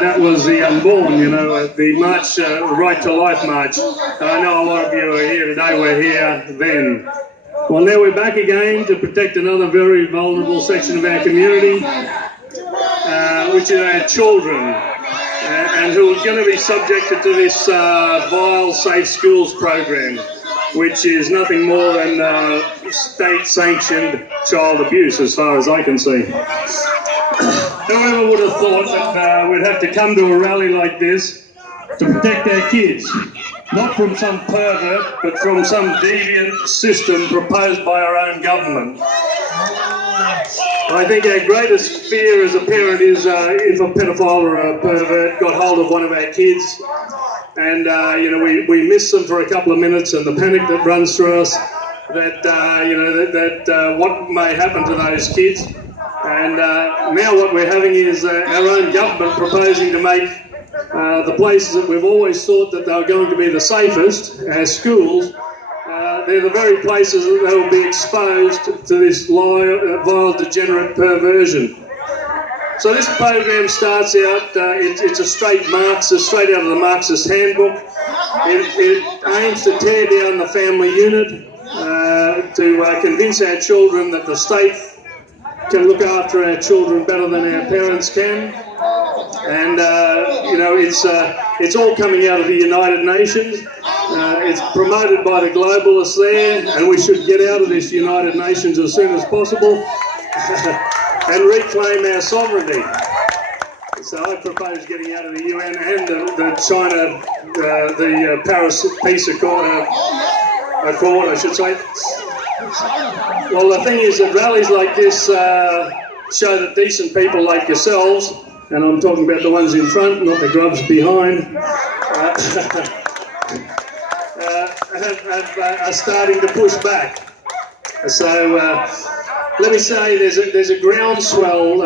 that was the unborn, the March, Right to Life March. And I know a lot of you are here today, were here then. Well, now we're back again to protect another very vulnerable section of our community, which are our children, and who are going to be subjected to this vile Safe Schools program, which is nothing more than state-sanctioned child abuse, as far as I can see. Whoever would have thought that we'd have to come to a rally like this to protect our kids, not from some pervert, but from some deviant system proposed by our own government. I think our greatest fear as a parent is if a pedophile or a pervert got hold of one of our kids, and we miss them for a couple of minutes, and the panic that runs through us, that what may happen to those kids. And now what we're having is our own government proposing to make the places that we've always thought that they were going to be the safest, our schools, they're the very places that they will be exposed to this vile, degenerate perversion. So this program starts out, it's a straight Marxist, straight out of the Marxist handbook. It aims to tear down the family unit, to convince our children that the state can look after our children better than our parents can. And, it's all coming out of the United Nations. It's promoted by the globalists there, and we should get out of this United Nations as soon as possible and reclaim our sovereignty. So I propose getting out of the UN and the China, the Paris Peace Accord, I should say. Well, the thing is that rallies like this show that decent people like yourselves, and I'm talking about the ones in front, not the grubs behind, are starting to push back. So let me say there's a groundswell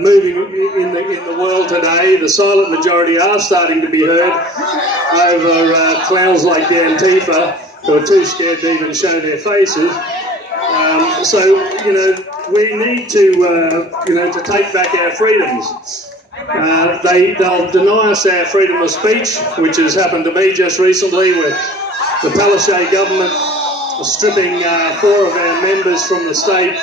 moving in the world today. The silent majority are starting to be heard over clowns like the Antifa, who are too scared to even show their faces. We need to take back our freedoms. They'll deny us our freedom of speech, which has happened to me just recently with the Palaszczuk government stripping 4 of our members from the state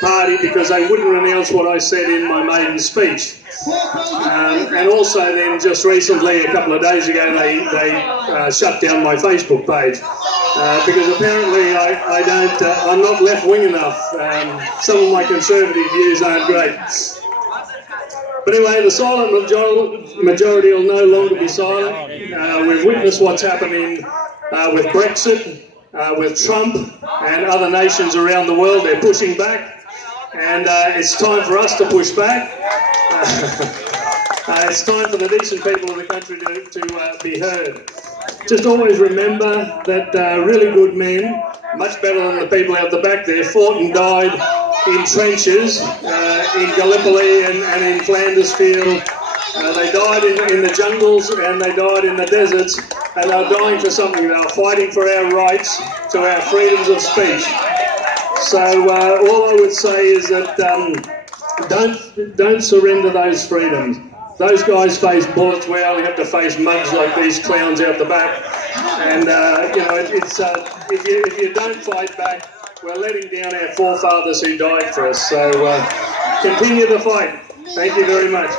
party because they wouldn't renounce what I said in my maiden speech. And also then just recently, a couple of days ago, they shut down my Facebook page because apparently I'm not left-wing enough. Some of my conservative views aren't great. But anyway, the silent majority will no longer be silent. We've witnessed what's happening with Brexit, with Trump and other nations around the world. They're pushing back, and it's time for us to push back. It's time for the decent people of the country to be heard. Just always remember that really good men, much better than the people out the back there, fought and died in trenches in Gallipoli and in Flanders Field. They died in the jungles and they died in the deserts, and they were dying for something. They were fighting for our rights to our freedoms of speech. So all I would say is that don't surrender those freedoms. Those guys face bullets. We only have to face mugs like these clowns out the back. And if you don't fight back, we're letting down our forefathers who died for us. So continue the fight. Thank you very much.